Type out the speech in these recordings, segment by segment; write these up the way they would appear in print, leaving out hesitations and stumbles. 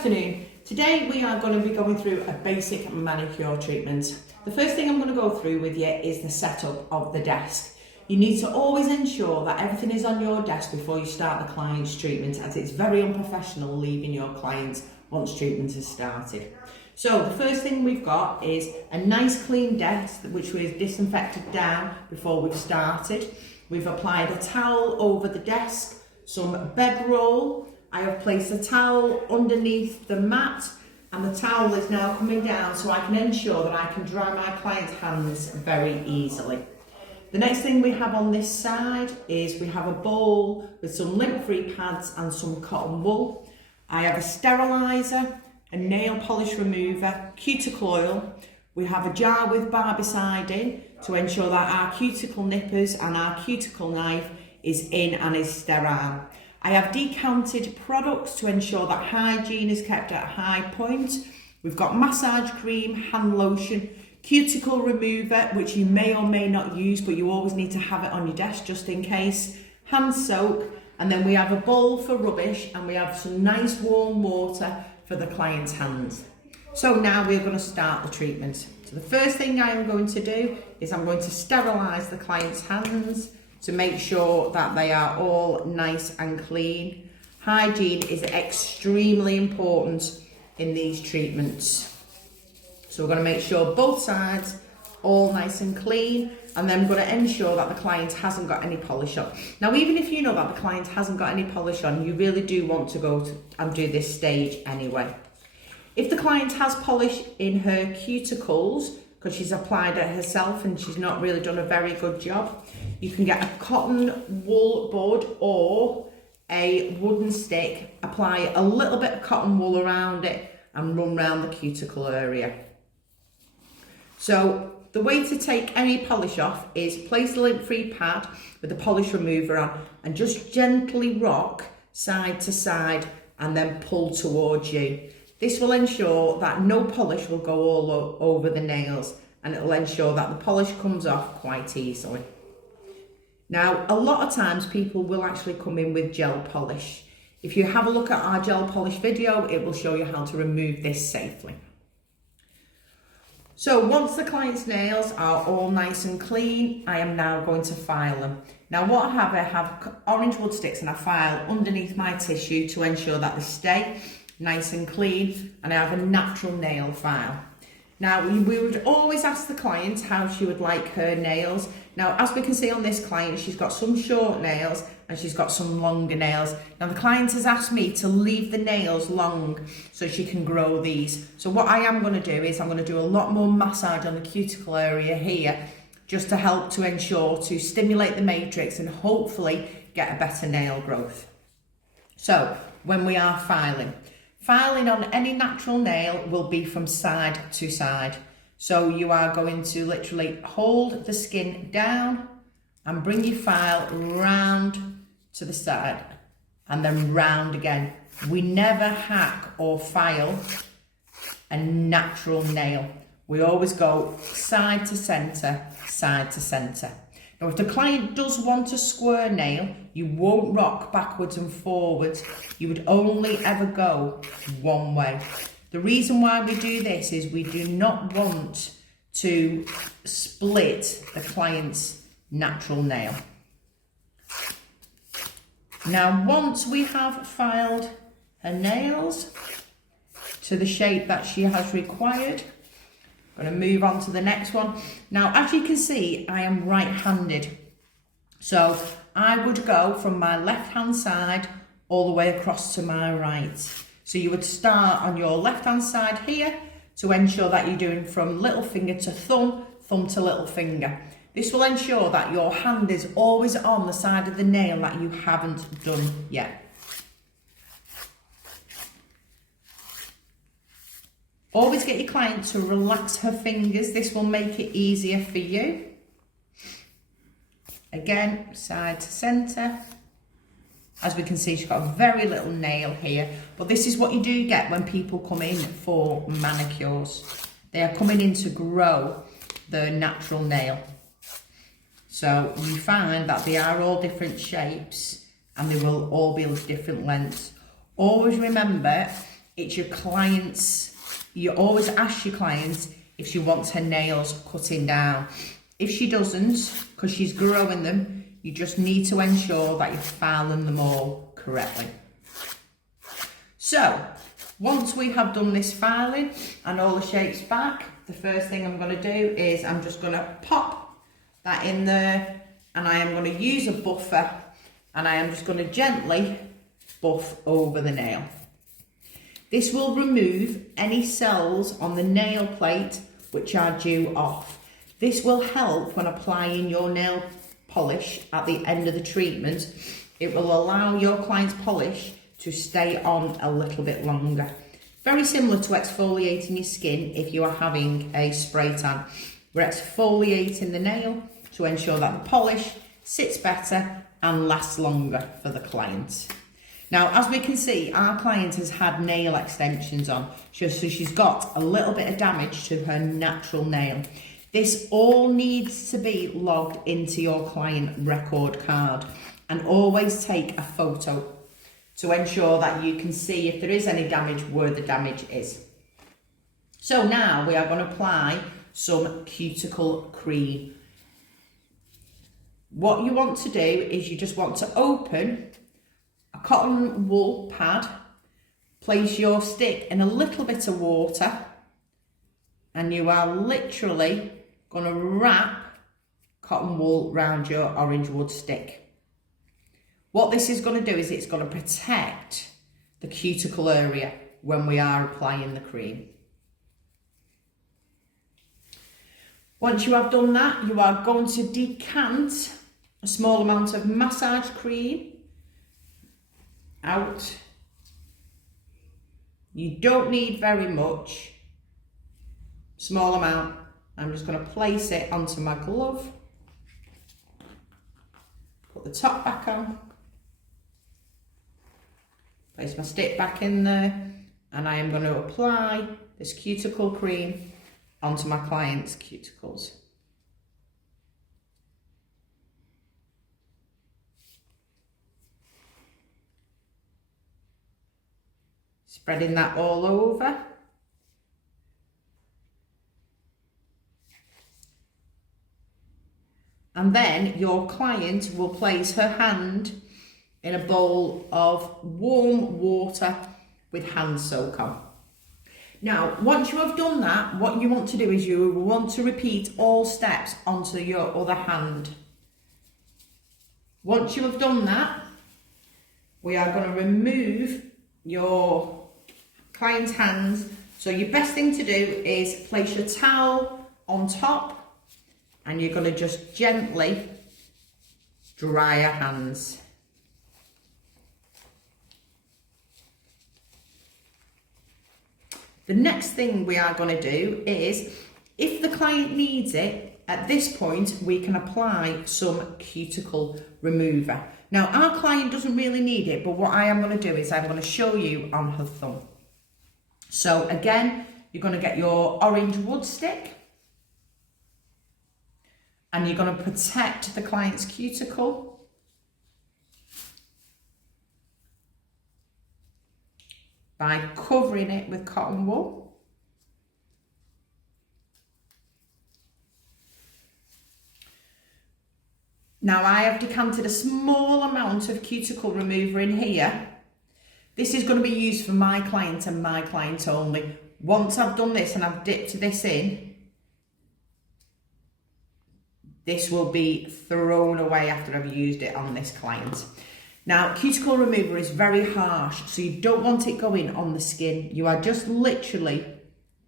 afternoon. Today we are going to be going through a basic manicure treatment. The first thing I'm going to go through with you is the setup of the desk. You need to always ensure that everything is on your desk before you start the client's treatment, as it's very unprofessional leaving your clients once treatment has started. So the first thing we've got is a nice clean desk which we've disinfected down before we've started. We've applied a towel over the desk, some bedroll. I have placed a towel underneath the mat, and the towel is now coming down so I can ensure that I can dry my client's hands very easily. The next thing we have on this side is we have a bowl with some lint-free pads and some cotton wool. I have a steriliser, a nail polish remover, cuticle oil. We have a jar with barbicide in to ensure that our cuticle nippers and our cuticle knife is in and is sterile. I have decanted products to ensure that hygiene is kept at a high point. We've got massage cream, hand lotion, cuticle remover, which you may or may not use, but you always need to have it on your desk just in case, hand soap, and then we have a bowl for rubbish, and we have some nice warm water for the client's hands. So now we're going to start the treatment. So the first thing I am going to do is I'm going to sterilise the client's hands to make sure that they are all nice and clean. Hygiene is extremely important in these treatments. So we're going to make sure both sides all nice and clean, and then we're going to ensure that the client hasn't got any polish on. Now, even if you know that the client hasn't got any polish on, you really do want to go and do this stage anyway. If the client has polish in her cuticles, because she's applied it herself and she's not really done a very good job, you can get a cotton wool bud or a wooden stick, apply a little bit of cotton wool around it and run around the cuticle area. So the way to take any polish off is place the lint-free pad with the polish remover on and just gently rock side to side and then pull towards you. This will ensure that no polish will go all over the nails, and it will ensure that the polish comes off quite easily. Now, a lot of times people will actually come in with gel polish. If you have a look at our gel polish video, it will show you how to remove this safely. So once the client's nails are all nice and clean, I am now going to file them. Now what I have orange wood sticks and I file underneath my tissue to ensure that they stay nice and clean, and I have a natural nail file. Now we would always ask the client how she would like her nails. Now as we can see on this client, she's got some short nails and she's got some longer nails. Now the client has asked me to leave the nails long so she can grow these. So what I am going to do is I'm going to do a lot more massage on the cuticle area here, just to help to ensure to stimulate the matrix and hopefully get a better nail growth. So when we are filing on any natural nail will be from side to side. So you are going to literally hold the skin down and bring your file round to the side and then round again. We never hack or file a natural nail. We always go side to centre, side to centre. Now, if the client does want a square nail, you won't rock backwards and forwards. You would only ever go one way. The reason why we do this is we do not want to split the client's natural nail. Now, once we have filed her nails to the shape that she has required, I'm going to move on to the next one. Now, as you can see, I am right-handed. So I would go from my left-hand side all the way across to my right. So you would start on your left-hand side here to ensure that you're doing from little finger to thumb, thumb to little finger. This will ensure that your hand is always on the side of the nail that you haven't done yet. Always get your client to relax her fingers. This will make it easier for you. Again, side to centre. As we can see, she's got a very little nail here, but this is what you do get when people come in for manicures. They are coming in to grow their natural nail. So you find that they are all different shapes and they will all be of different lengths. Always remember it's your clients. You always ask your clients if she wants her nails cutting down. If she doesn't, because she's growing them, you just need to ensure that you're filing them all correctly. So, once we have done this filing and all the shapes back, the first thing I'm going to do is I'm just going to pop that in there, and I am going to use a buffer, and I am just going to gently buff over the nail. This will remove any cells on the nail plate which are due off. This will help when applying your nail polish at the end of the treatment. It will allow your client's polish to stay on a little bit longer. Very similar to exfoliating your skin if you are having a spray tan. We're exfoliating the nail to ensure that the polish sits better and lasts longer for the client. Now, as we can see, our client has had nail extensions on, so she's got a little bit of damage to her natural nail. This all needs to be logged into your client record card, and always take a photo to ensure that you can see if there is any damage, where the damage is. So now we are going to apply some cuticle cream. What you want to do is you just want to open a cotton wool pad, place your stick in a little bit of water, and you are literally going to wrap cotton wool around your orange wood stick. What this is going to do is it's going to protect the cuticle area when we are applying the cream. Once you have done that, you are going to decant a small amount of massage cream out. You don't need very much, small amount. I'm just going to place it onto my glove, put the top back on, place my stick back in there, and I am going to apply this cuticle cream onto my client's cuticles. Spreading that all over. And then your client will place her hand in a bowl of warm water with hand soak on. Now, once you have done that, what you want to do is you want to repeat all steps onto your other hand. Once you have done that, we are going to remove your client's hands. So your best thing to do is place your towel on top, and you're going to just gently dry your hands. The next thing we are going to do is, if the client needs it, at this point we can apply some cuticle remover. Now, our client doesn't really need it, but what I am going to do is I'm going to show you on her thumb. So again, you're going to get your orange wood stick, and you're going to protect the client's cuticle by covering it with cotton wool. Now, I have decanted a small amount of cuticle remover in here. This is going to be used for my client and my client only. Once I've done this and I've dipped this in, this will be thrown away after I've used it on this client. Now, cuticle remover is very harsh, so you don't want it going on the skin. You are just literally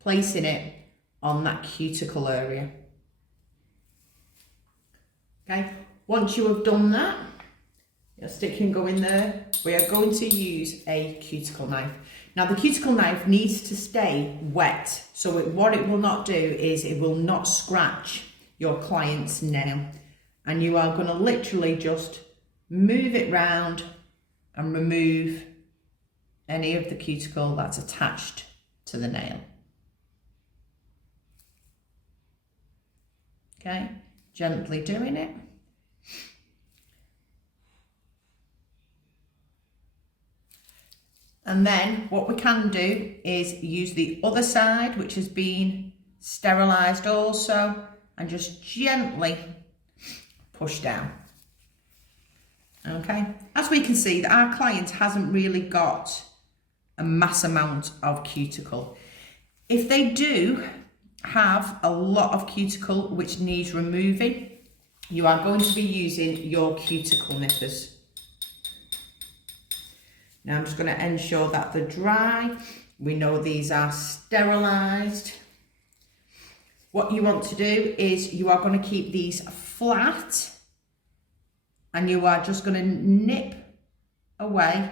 placing it on that cuticle area. Okay, once you have done that, your stick can go in there. We are going to use a cuticle knife. Now, the cuticle knife needs to stay wet, so what it will not do is it will not scratch your client's nail, and you are going to literally just move it round and remove any of the cuticle that's attached to the nail. Okay, gently doing it. And then what we can do is use the other side, which has been sterilised also, and just gently push down. Okay, as we can see, that our client hasn't really got a mass amount of cuticle. If they do have a lot of cuticle which needs removing, you are going to be using your cuticle nippers. Now I'm just going to ensure that they're dry. We know these are sterilised. What you want to do is you are going to keep these flat, and you are just going to nip away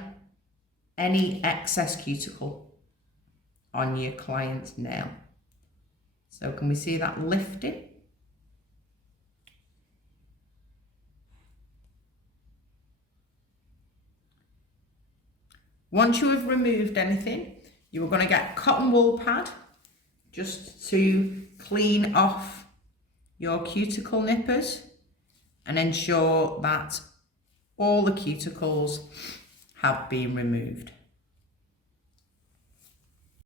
any excess cuticle on your client's nail. So can we see that lifting? Once you have removed anything, you are going to get a cotton wool pad just to clean off your cuticle nippers and ensure that all the cuticles have been removed.